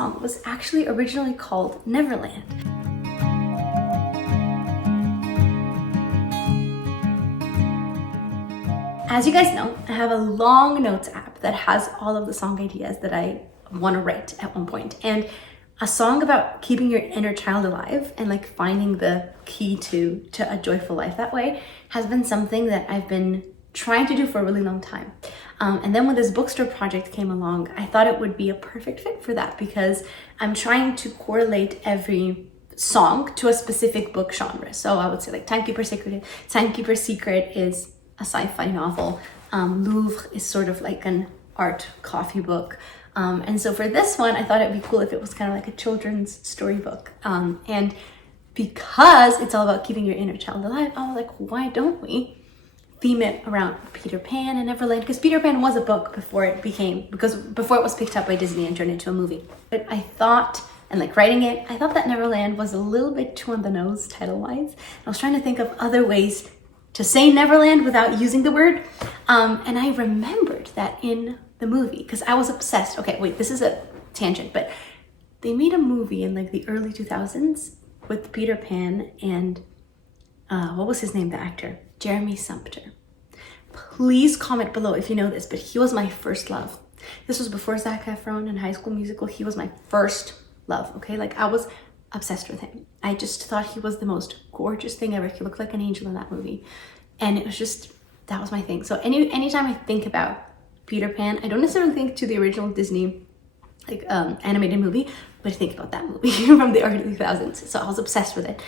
song was actually originally called Neverland. As you guys know, I have a long notes app that has all of the song ideas that I want to write at one point. And a song about keeping your inner child alive and like finding the key to a joyful life that way has been something that I've been trying to do for a really long time. And then when this bookstore project came along, I thought it would be a perfect fit for that because I'm trying to correlate every song to a specific book genre. So I would say like Timekeeper's Secret is a sci-fi novel. Louvre is sort of like an art coffee book. And so for this one, I thought it'd be cool if it was kind of like a children's storybook. And because it's all about keeping your inner child alive, I was like, why don't we theme it around Peter Pan and Neverland? Because Peter Pan was a book before it was picked up by Disney and turned into a movie. But I thought, and like writing it, I thought that Neverland was a little bit too on the nose title-wise. I was trying to think of other ways to say Neverland without using the word. And I remembered that in the movie, because I was obsessed. Okay, wait, this is a tangent, but they made a movie in like the early 2000s with Peter Pan and what was his name, the actor? Jeremy Sumpter. Please comment below if you know this, but he was my first love. This was before Zac Efron and High School Musical. He was my first love, okay? Like I was obsessed with him. I just thought he was the most gorgeous thing ever. He looked like an angel in that movie. And it was just, that was my thing. So anytime I think about Peter Pan, I don't necessarily think to the original Disney like animated movie, but I think about that movie from the early 2000s. So I was obsessed with it.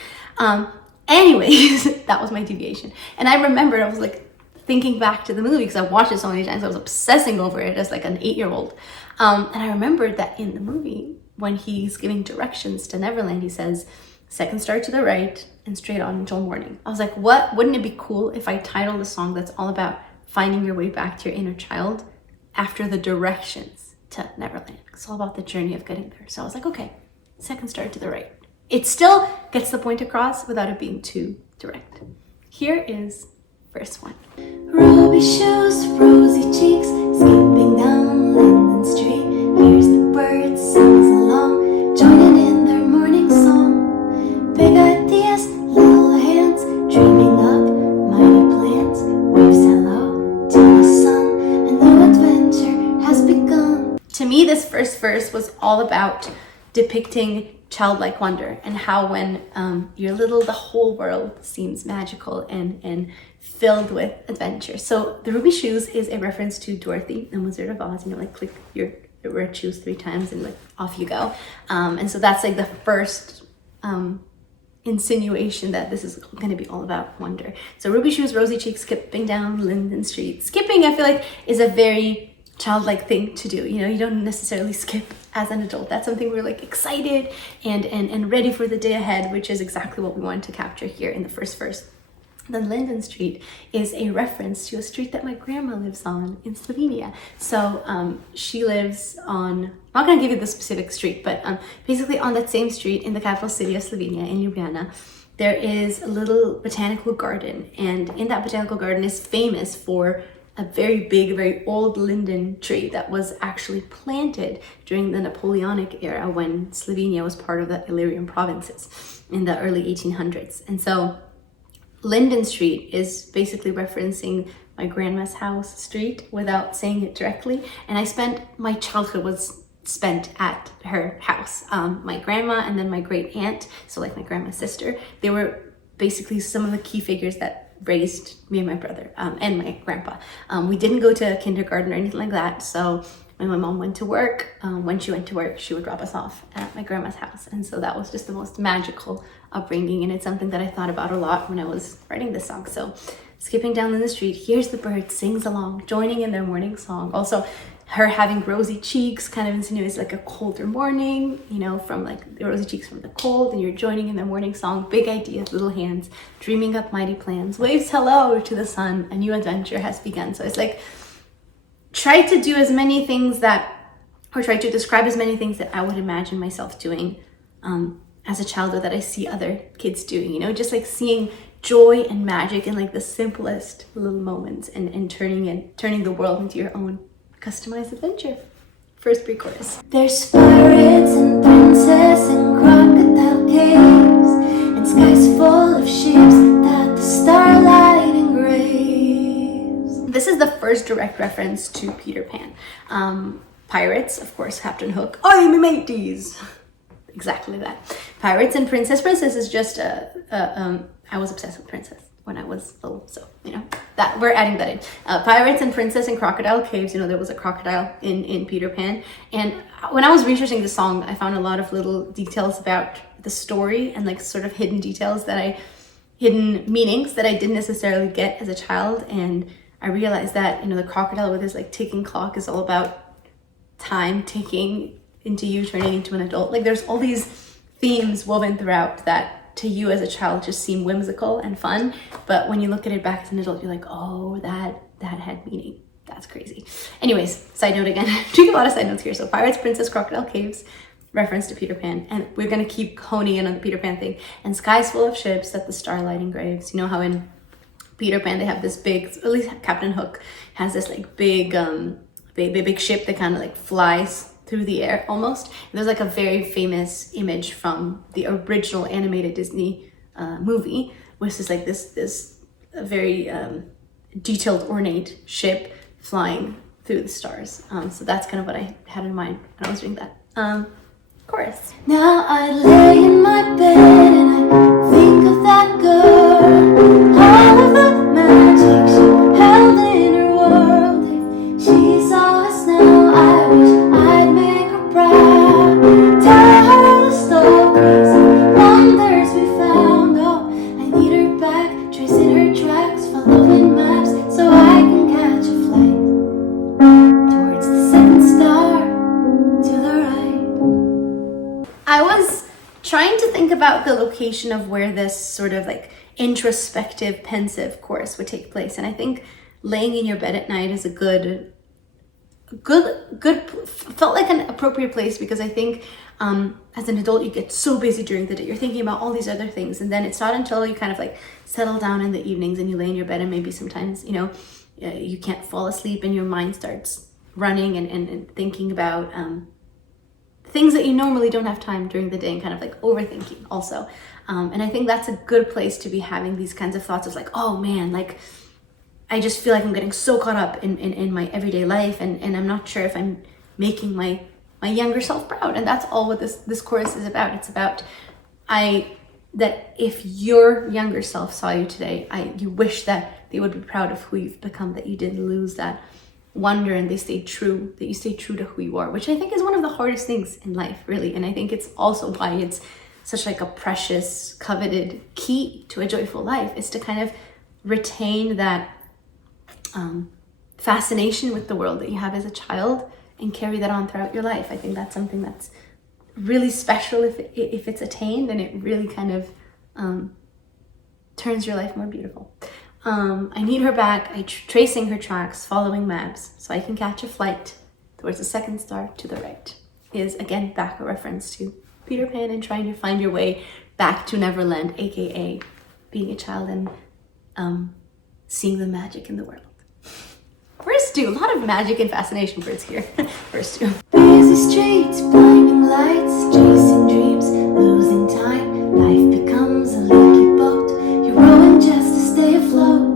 Anyways, that was my deviation. And I remember I was like thinking back to the movie because I watched it so many times. I was obsessing over it as like an 8-year-old. And I remembered that in the movie, when he's giving directions to Neverland, he says, second star to the right and straight on until morning. I was like, wouldn't it be cool if I titled a song that's all about finding your way back to your inner child after the directions to Neverland? It's all about the journey of getting there. So I was like, okay, second star to the right. It still gets the point across without it being too direct. Here is verse 1. Ruby shoes, rosy cheeks, skipping down Linden Street. Here's the birds, sings along, joining in their morning song. Big ideas, little hands, dreaming up mighty plans. Waves hello to the sun, a new adventure has begun. To me, this first verse was all about depicting childlike wonder and how when you're little, the whole world seems magical and filled with adventure. So the ruby shoes is a reference to Dorothy and Wizard of Oz. You know, like click your red shoes 3 times and like off you go. And so that's like the first insinuation that this is going to be all about wonder. So ruby shoes, rosy cheeks, skipping down Linden Street. Skipping, I feel like, is a very childlike thing to do. You know, you don't necessarily skip as an adult. That's something we're like excited and ready for the day ahead, which is exactly what we wanted to capture here in the first verse. Then Linden Street is a reference to a street that my grandma lives on in Slovenia. So she lives on, I'm not going to give you the specific street, but basically on that same street in the capital city of Slovenia, in Ljubljana, there is a little botanical garden. And in that botanical garden is famous for a very big, very old linden tree that was actually planted during the Napoleonic era when Slovenia was part of the Illyrian provinces in the early 1800s. And so Linden Street is basically referencing my grandma's house street without saying it directly. And my childhood was spent at her house. My grandma and then my great aunt, so like my grandma's sister, they were basically some of the key figures that raised me and my brother and my grandpa. We didn't go to kindergarten or anything like that. So when my mom went to work, when she went to work, she would drop us off at my grandma's house. And so that was just the most magical upbringing. And it's something that I thought about a lot when I was writing this song. So skipping down in the street, here's the bird, sings along, joining in their morning song. Also, her having rosy cheeks kind of insinuates like a colder morning, you know, from like the rosy cheeks from the cold, and you're joining in their morning song. Big ideas, little hands, dreaming up mighty plans. Waves hello to the sun, a new adventure has begun. So it's like, try to do as many things try to describe as many things that I would imagine myself doing as a child, or that I see other kids doing, you know, just like seeing joy and magic in like the simplest little moments and turning the world into your own customized adventure. First pre-chorus. There's pirates and first direct reference to Peter Pan. Pirates, of course, Captain Hook. I'm a mateys. Exactly that. Pirates and Princess. Princess is just I was obsessed with Princess when I was little, so that we're adding that in. Pirates and Princess and Crocodile Caves. There was a crocodile in Peter Pan, and when I was researching the song, I found a lot of little details about the story and like sort of hidden meanings that I didn't necessarily get as a child. And I realized that the crocodile with his like ticking clock is all about time ticking into you turning into an adult. Like there's all these themes woven throughout that to you as a child just seem whimsical and fun, but when you look at it back as an adult, you're like, oh, that had meaning. That's crazy. Anyways, side note again. I'm doing a lot of side notes here. So Pirates, Princess, Crocodile Caves, reference to Peter Pan, and we're gonna keep honing in on the Peter Pan thing. And skies full of ships that the starlight engraves. You know how in Peter Pan they have this big, at least Captain Hook has this like big ship that kind of like flies through the air almost. And there's like a very famous image from the original animated Disney movie, which is like this very detailed, ornate ship flying through the stars. So that's kind of what I had in mind when I was doing that. Chorus. Now I lay in my bed and I think of that girl, all of the magic she held in her world. If she saw us now, I wish I'd make her proud. Tell her the stories and wonders we found. Oh, I need her back, tracing her tracks, following maps, so I can catch a flight towards the second star to the right. I was trying to think about the location of where this sort of like introspective, pensive chorus would take place, and I think laying in your bed at night is a good felt like an appropriate place, because I think as an adult you get so busy during the day, you're thinking about all these other things, and then it's not until you kind of like settle down in the evenings and you lay in your bed and maybe sometimes you can't fall asleep and your mind starts running and thinking about things that you normally don't have time during the day, and kind of like overthinking also. And I think that's a good place to be having these kinds of thoughts of like, oh man, like I just feel like I'm getting so caught up in my everyday life, and I'm not sure if I'm making my younger self proud. And that's all what this chorus is about. It's about that if your younger self saw you today, you wish that they would be proud of who you've become, that you didn't lose that wonder and that you stayed true to who you are, which I think is one of the hardest things in life, really. And I think it's also why it's such like a precious, coveted key to a joyful life, is to kind of retain that fascination with the world that you have as a child and carry that on throughout your life. I think that's something that's really special if it's attained, and it really kind of turns your life more beautiful. I need her back, tracing her tracks, following maps, so I can catch a flight towards the second star to the right. Is again back a reference to Peter Pan and trying to find your way back to Neverland, aka being a child and seeing the magic in the world. Verse 2, a lot of magic and fascination words here. Verse 2. Busy streets, blinding lights, chasing dreams, losing time. Life becomes a leaky boat. You're rowing just to stay afloat.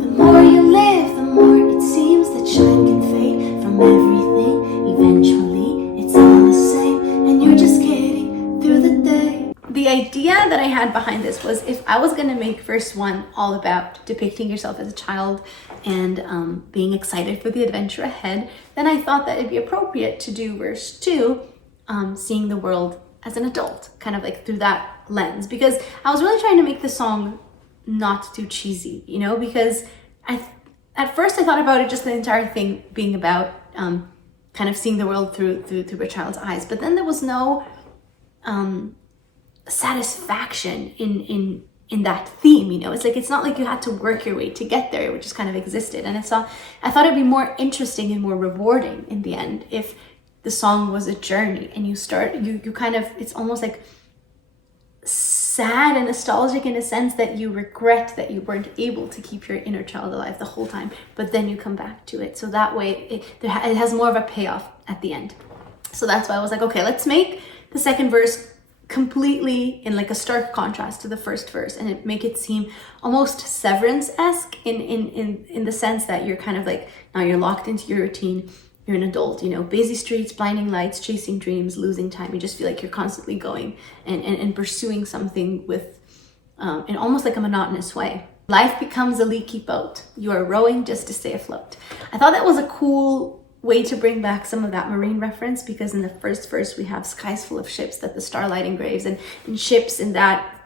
The more you live, the more it seems that shine can fade from everything. Eventually, it's all the same, and you're just getting through the day. The idea that I had behind this was, if I was going to make verse 1 all about depicting yourself as a child and being excited for the adventure ahead, then I thought that it'd be appropriate to do verse 2, seeing the world as an adult, kind of like through that lens, because I was really trying to make the song not too cheesy, because at first I thought about it just the entire thing being about kind of seeing the world through a child's eyes, but then there was no satisfaction in that theme. It's like, it's not like you had to work your way to get there, it just kind of existed. And I thought it'd be more interesting and more rewarding in the end if the song was a journey, and you kind of, it's almost like sad and nostalgic in a sense that you regret that you weren't able to keep your inner child alive the whole time, but then you come back to it. So that way it has more of a payoff at the end. So that's why I was like, okay, let's make the second verse completely in like a stark contrast to the first verse, and it make it seem almost Severance-esque in the sense that you're kind of like, now you're locked into your routine, you're an adult, you know, busy streets, blinding lights, chasing dreams, losing time. You just feel like you're constantly going and pursuing something with in almost like a monotonous way. Life becomes a leaky boat. You are rowing just to stay afloat. I thought that was a cool way to bring back some of that marine reference, because in the first verse we have skies full of ships that the starlight engraves, and ships in that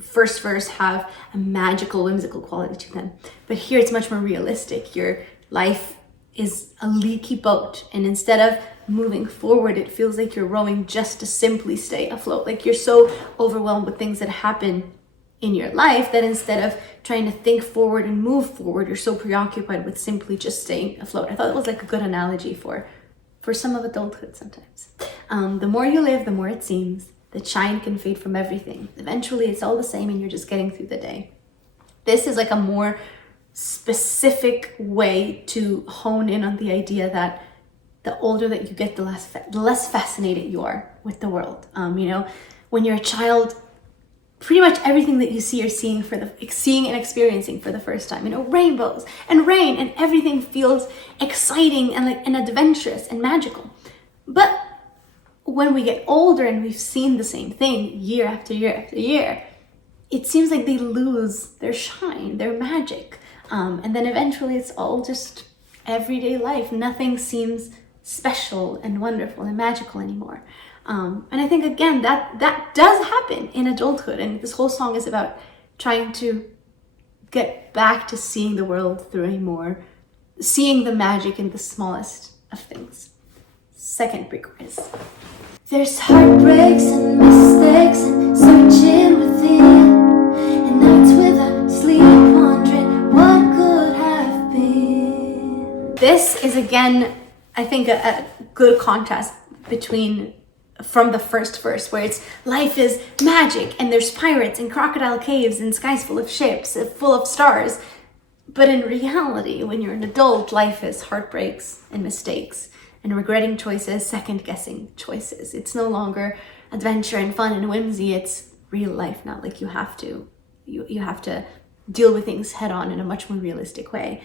first verse have a magical, whimsical quality to them. But here it's much more realistic. Your life is a leaky boat, and instead of moving forward, it feels like you're rowing just to simply stay afloat. Like you're so overwhelmed with things that happen in your life that instead of trying to think forward and move forward, you're so preoccupied with simply just staying afloat. I thought it was like a good analogy for some of adulthood sometimes. The more you live, the more it seems that shine can fade from everything. Eventually it's all the same and you're just getting through the day. This is like a more specific way to hone in on the idea that the older that you get, the less fascinated you are with the world. You know, when you're a child, pretty much everything that you see, you're seeing and experiencing for the first time. You know, rainbows and rain, and everything feels exciting and adventurous and magical. But when we get older and we've seen the same thing year after year after year, it seems like they lose their shine, their magic. And then eventually it's all just everyday life. Nothing seems special and wonderful and magical anymore. And I think, again, that does happen in adulthood. And this whole song is about trying to get back to seeing the world through seeing the magic in the smallest of things. Second pre-chorus. There's heartbreaks and mistakes and searching within, and nights without sleep wondering what could have been. This is, again, I think a good contrast from the first verse, where it's life is magic and there's pirates and crocodile caves and skies full of ships, full of stars. But in reality, when you're an adult, life is heartbreaks and mistakes and regretting choices, second-guessing choices. It's no longer adventure and fun and whimsy. It's real life now. Like you have to deal with things head on in a much more realistic way.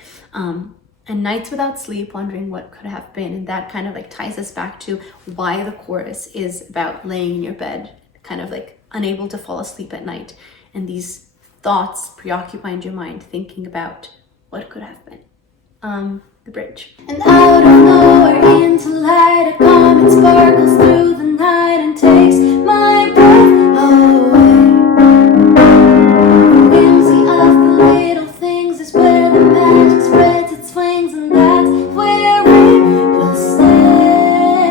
And nights without sleep, wondering what could have been. And that kind of like ties us back to why the chorus is about laying in your bed, kind of like unable to fall asleep at night. And these thoughts preoccupying your mind, thinking about what could have been. The bridge. And out of nowhere into light, a comet sparkles through the night and takes my breath away. The whimsy of the little things is where the magic spreads its wings, and that's where it will stay.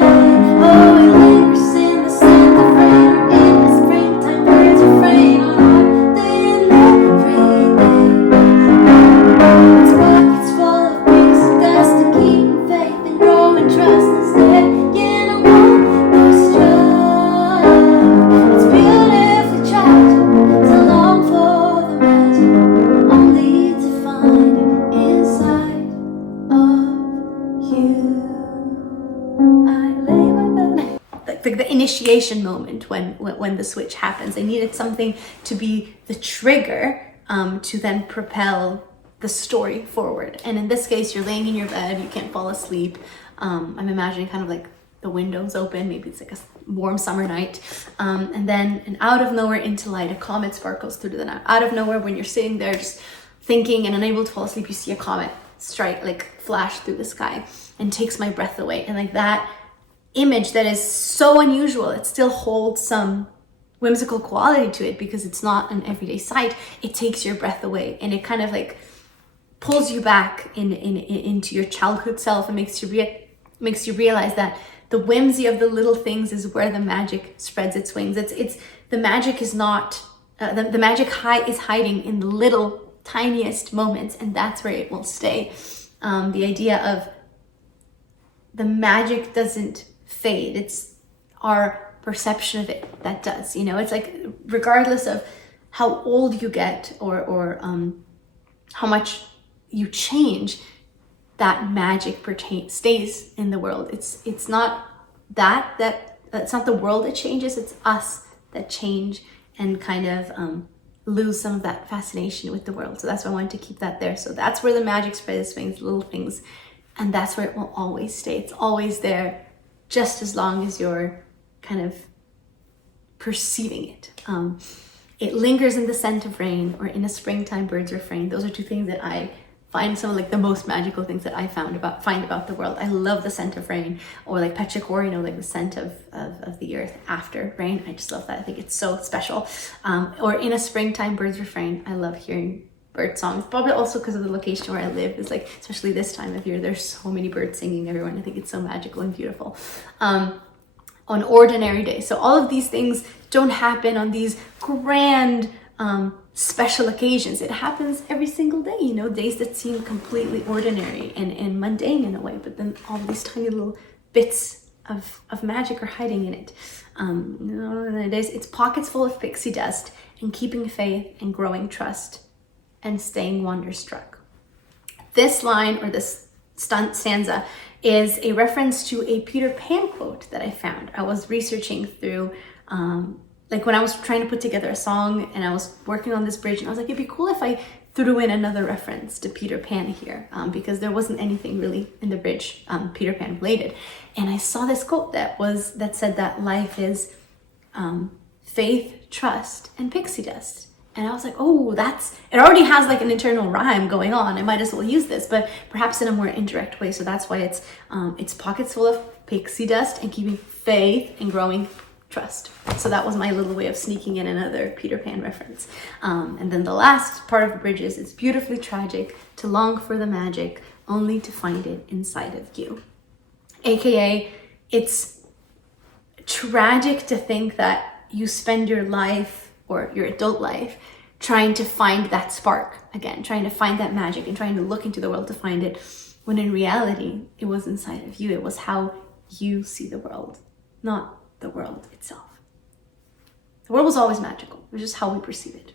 Oh, it lingers in the scent of rain, in the springtime birds refrain on thin every day. Its pockets full of peace and dust, and keeping faith and growing trust instead. You know, won't struck. It's beautifully tragic to long for the magic, only to find it inside of you. I lay my bed. Like the initiation moment when the switch happens. I needed something to be the trigger to then propel the story forward. And in this case, you're laying in your bed, you can't fall asleep. I'm imagining kind of like the windows open, maybe it's like a warm summer night. And then out of nowhere into light, a comet sparkles through the night. Out of nowhere, when you're sitting there just thinking and unable to fall asleep, you see a comet flash through the sky and takes my breath away. And like that image that is so unusual, it still holds some whimsical quality to it because it's not an everyday sight. It takes your breath away, and it kind of like pulls you back into your childhood self, and makes you realize that the whimsy of the little things is where the magic spreads its wings. It's the magic is not the magic is hiding in the little tiniest moments, and that's where it will stay. The idea of the magic doesn't fade. It's our perception of it that does. You know, it's like regardless of how old you get or how much you change, that magic stays in the world. It's not it's not the world that changes, it's us change and kind of lose some of that fascination with the world. So that's why I wanted to keep that there. So that's where the magic spread swings, little things, and that's where it will always stay. It's always there, just as long as you're kind of perceiving it. It lingers in the scent of rain, or in a springtime bird's refrain. Those are two things that I find some of like the most magical things that I find about the world. I love the scent of rain, or like petrichor, like the scent of the earth after rain. I just love that. I think it's so special. Or in a springtime bird's refrain, I love hearing bird songs, probably also because of the location where I live. It's like, especially this time of year, there's so many birds singing everywhere. I think it's so magical and beautiful. On ordinary days. So all of these things don't happen on these grand special occasions. It happens every single day, days that seem completely ordinary and mundane in a way, but then all these tiny little bits of magic are hiding in it. It's pockets full of pixie dust, and keeping faith and growing trust and staying wonderstruck. This line, or this stanza, is a reference to a Peter Pan quote that I found. I was researching through, like when I was trying to put together a song and I was working on this bridge, and I was like, it'd be cool if I threw in another reference to Peter Pan here, because there wasn't anything really in the bridge Peter Pan related. And I saw this quote that said that life is faith, trust, and pixie dust. And I was like, oh, it already has like an internal rhyme going on. I might as well use this, but perhaps in a more indirect way. So that's why it's pockets full of pixie dust and keeping faith and growing trust. So that was my little way of sneaking in another Peter Pan reference. And then the last part of the bridge is, it's beautifully tragic to long for the magic, only to find it inside of you. AKA, it's tragic to think that you spend your life, or your adult life, trying to find that spark again, trying to find that magic and trying to look into the world to find it, when in reality, it was inside of you. It was how you see the world, not the world itself. The world was always magical. It was just how we perceive it.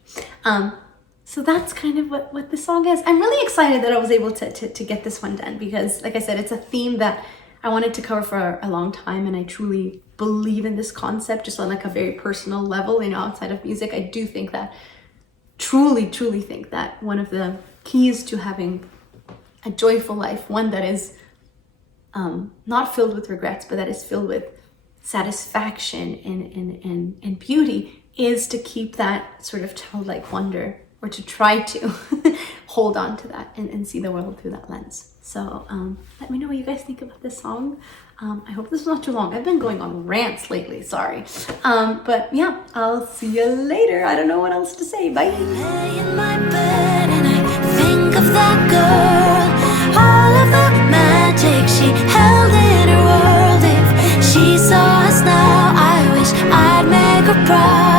So that's kind of what the song is. I'm really excited that I was able to get this one done, because like I said, it's a theme that I wanted to cover for a long time, and I truly believe in this concept just on like a very personal level, outside of music. I do think that, truly think that one of the keys to having a joyful life, one that is not filled with regrets, but that is filled with satisfaction and beauty, is to keep that sort of childlike wonder, or to try to hold on to that and see the world through that lens. So let me know what you guys think about this song. I hope this was not too long. I've been going on rants lately, sorry. But yeah, I'll see you later. I don't know what else to say. Bye. Lay in my bed and I think of that girl. All of the magic she held in her world. If she saw us now, I wish I'd make her proud.